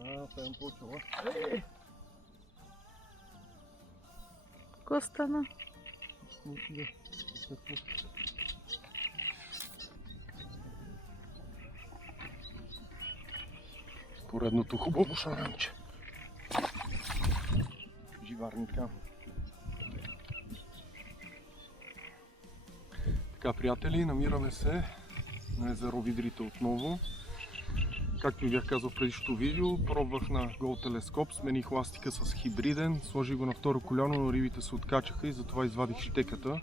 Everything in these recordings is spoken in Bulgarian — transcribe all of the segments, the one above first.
Сега им почва. Какво стана? Поредното хубаво шаранче. Живарника. Така, приятели, намираме се на езеро Видрите отново. Както ви бях казал в предишното видео, пробвах на гол телескоп, смених ластика с хибриден, сложих го на второ коляно, но рибите се откачаха и затова извадих щеката.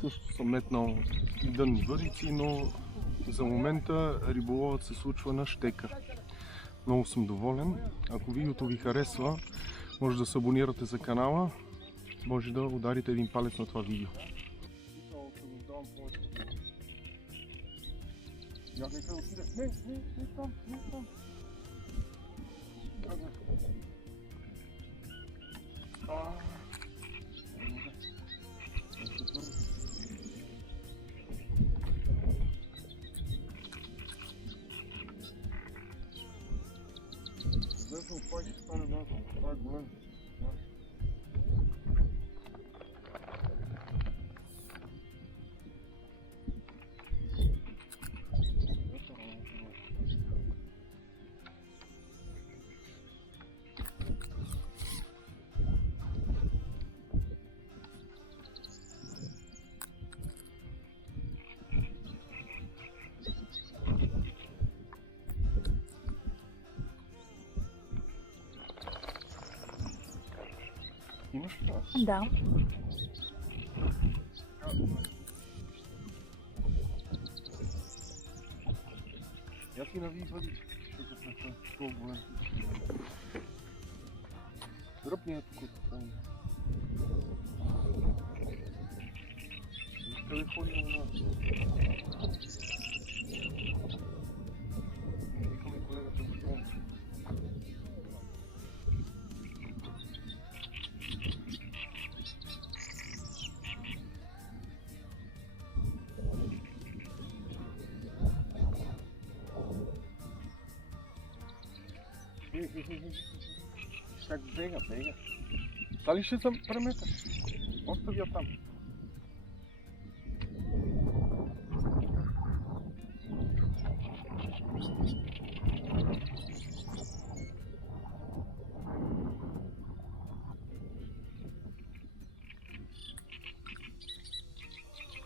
Също съм метнал и дънни въдици, но за момента риболовът се случва на щека. Много съм доволен. Ако видеото ви харесва, може да се абонирате за канала, може да ударите един палец на това видео. Не там. Десно пак ще стане назад, това е голем. Имаш това? Да. Я си нави въди, защото сме толкова голем. Дръпни е тук. Къде ходим на нас? Викаме колегата в фронт. Как бега. Дали ще се преметаш? Остави я там.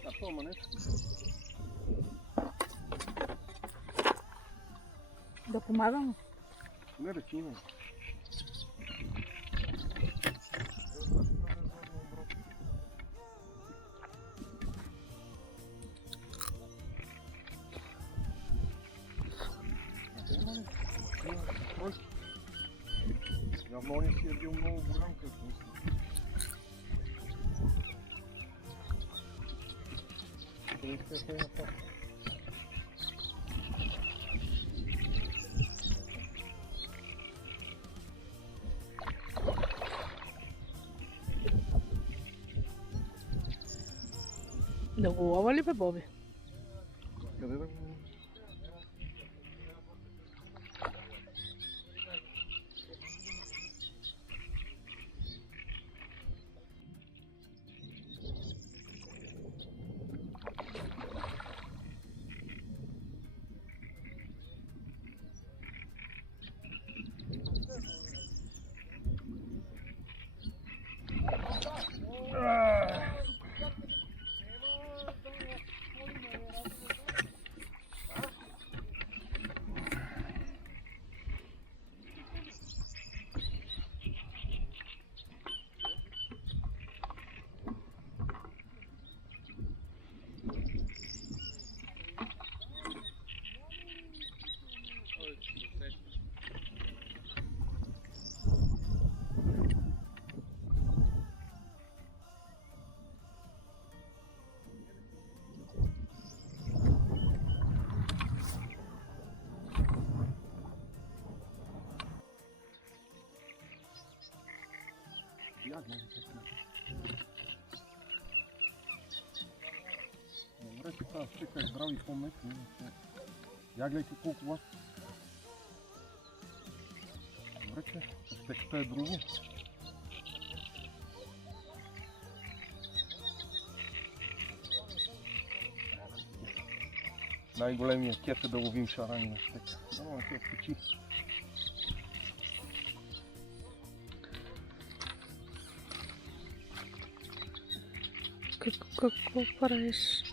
А то манеш? Да помагам? Не да кинем. Явно не си е бил много голям като мисля. Къде сте на това? Да го лова ли бе, Боби? Къде да го... Я гледай как. Добре, така стика здрави по-метни. Я гледай колко вас. Добре, че стеката е друго. Най-големият кеф е да ловим шарани на стека. Дано те откачи. Какво правиш?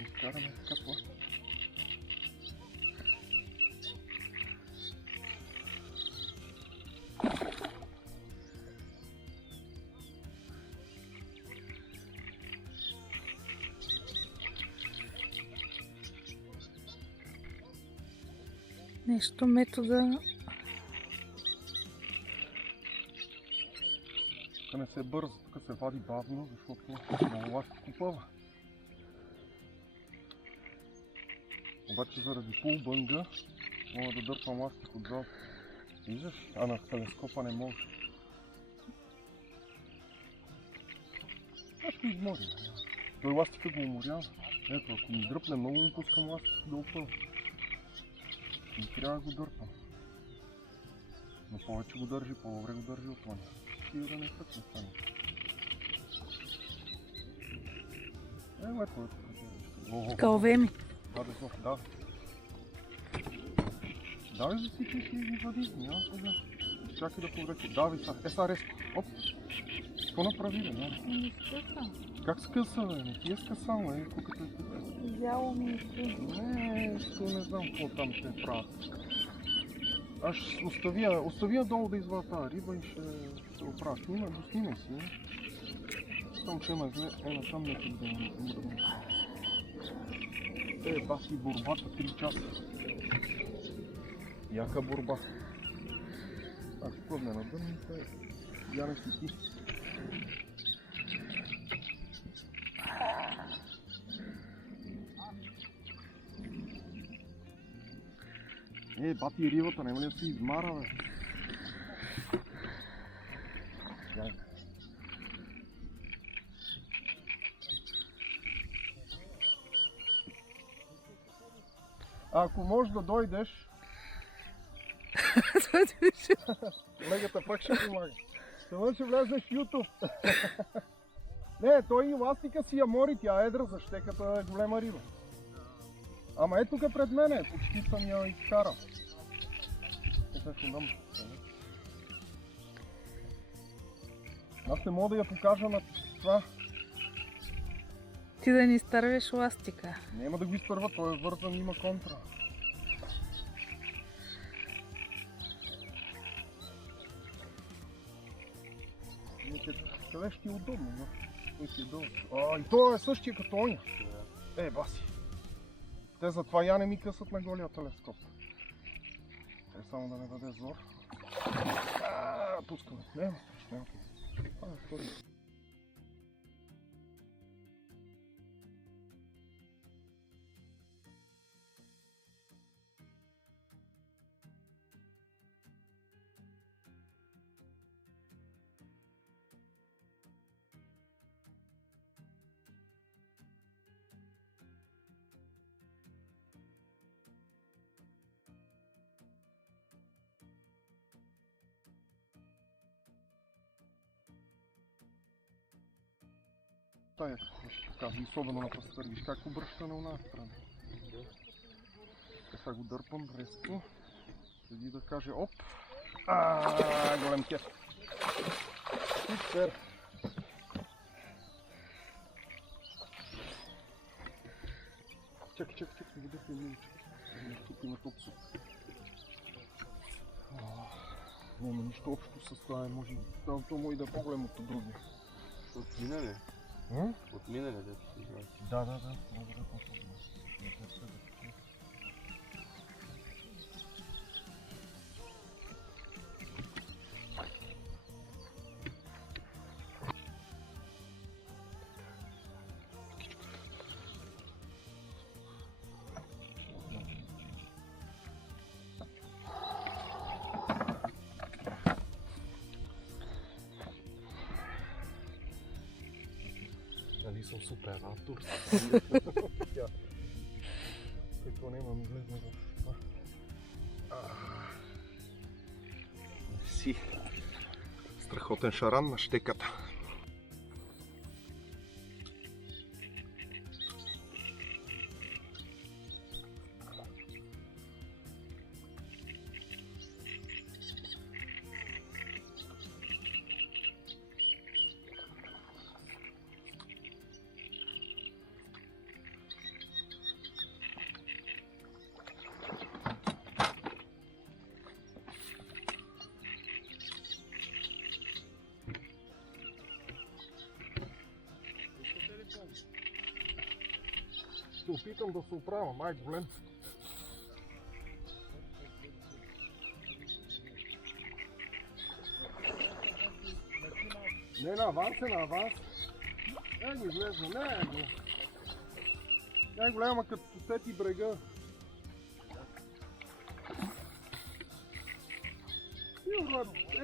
Изкараме така по. Нещо метода. Тук не се бърза, тук се вади бавно, защото много ласки купава. Обаче заради пулбънга мога да дърпам ластик отзад. Виждаш? А на телескопа не може. Ето измори. Той ластика го уморява. Ето, ако ми дръпне много, му пускам ластик да опъва. Не трябва да го дърпам. Но повече го държи, по-добре го държи от това. И да не тръкне стане. Ето. Калве ми. Да. Давай засипи си и ги вади. Няма проблем. Чакай да повреки. Давай са. Са резко. Оп. Какво направи, бе? Не скъса. Как скъса, бе? Не ти е скъсало, куката е скъса. Изяло ми е. Не знам какво там ще правят. Аз ще оставя долу да извадя тази риба и ще се оправя. Снимай си. Там ще ме взе, насам някак да умръм. Баси борбата 3 часа. Яка борба. Ако плъвне на дъното, я не си ти. Бати рибата, няма ли да се измара, бе? Ако можеш да дойдеш, колегата пак ще помага. Ще влезеш в YouTube. Не, той и ластика си я мори, тя едра за щеката е голема риба. Ама е тук пред мене, почти съм я изкарал. Аз не мога да я покажа на това. Ти да ни изтървеш ластика. Няма да го изтърва, той е вързан, има контра. Къде ще ти е удобно, Той си е долу. И той е същия като оня. Баси. Те затова я не ми късат на голия телескоп. Те само да не даде зор. Пускаме. Няма страшно. Тая ще покажа, особено на пастър. Виж как обръща на оная страна. Сега го дърпам резко, преди да каже оп. Голем кеф. Супер! Чакай, не дъхне миничък. Тук има топсо. Няма нищо общо с това, може да му и да е по-голем от другия. От минале? От минале да ти играеш? Да. Много да по-добре. Нали съм супер автор. Какво нямам влезна в това. си. Страхотен шаран на щеката. Ще опитам да се оправя, май голем. Не на аванс, е на аванс. Не го излезна, не го. Не е голяма като сети брега.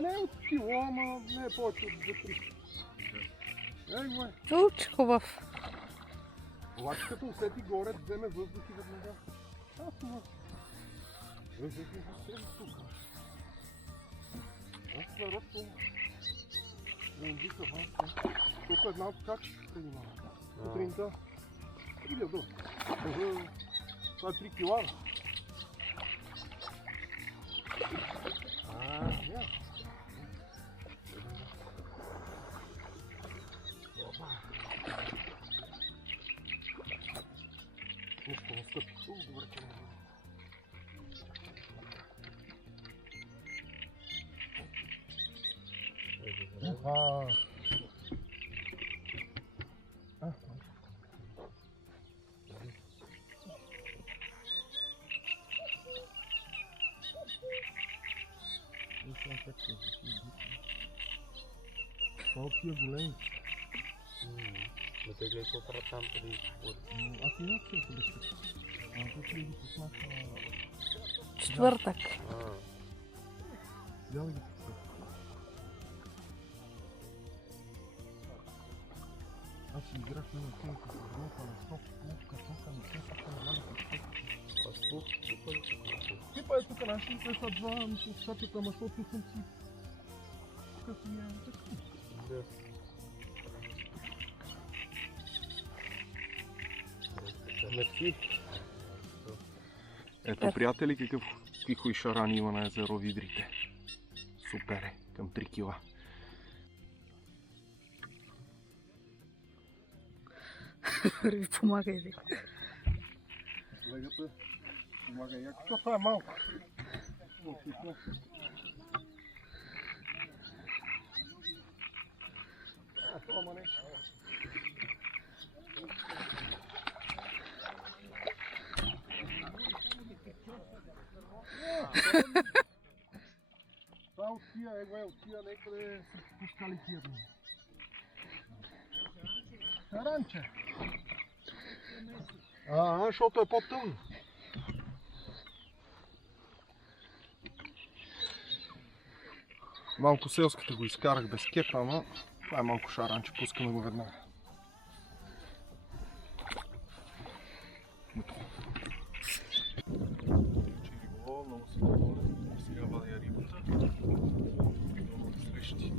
Не е от кило, ама не е повече от 2-3. Не го е. Уч, хубав. Обаче като усети горе, вземе въздух и веднага. Аз взех тук. Аз народ не индика вас. Тук една от как ще се занимава. Сутринта. Иде долу. Това е 3 кила. Не. Нещо настъпи. Добре, че не. Малко тия големи. Не те гледай какво правят там преди. Аз имах се да ще. Тук ли ги пуснах Четвъртък. Я да ги пуснах. Аз си играх на цялата с блока на стоп, плувка, тука, не се пака на малите стъпки. А спух, типа ли тук? Типа е тук, наши те са два, мисля, стъпята, ама защото съм си... Като ми е така. Да. Мерси. Ето, приятели, какви хуй шарани има на езеро Видрите. Супер е, към 3 кила. Ви помагай ви. Колегата, помагай яко. Това е малко. Ама не. Това от тия некъде са пускали тия дни. Таранче. Защото е по-тъмно. Малко селската го изкарах без кепа, ама това е малко шаранче, пускаме го веднага. Много се говори, сега вадя рибата. Много срещи.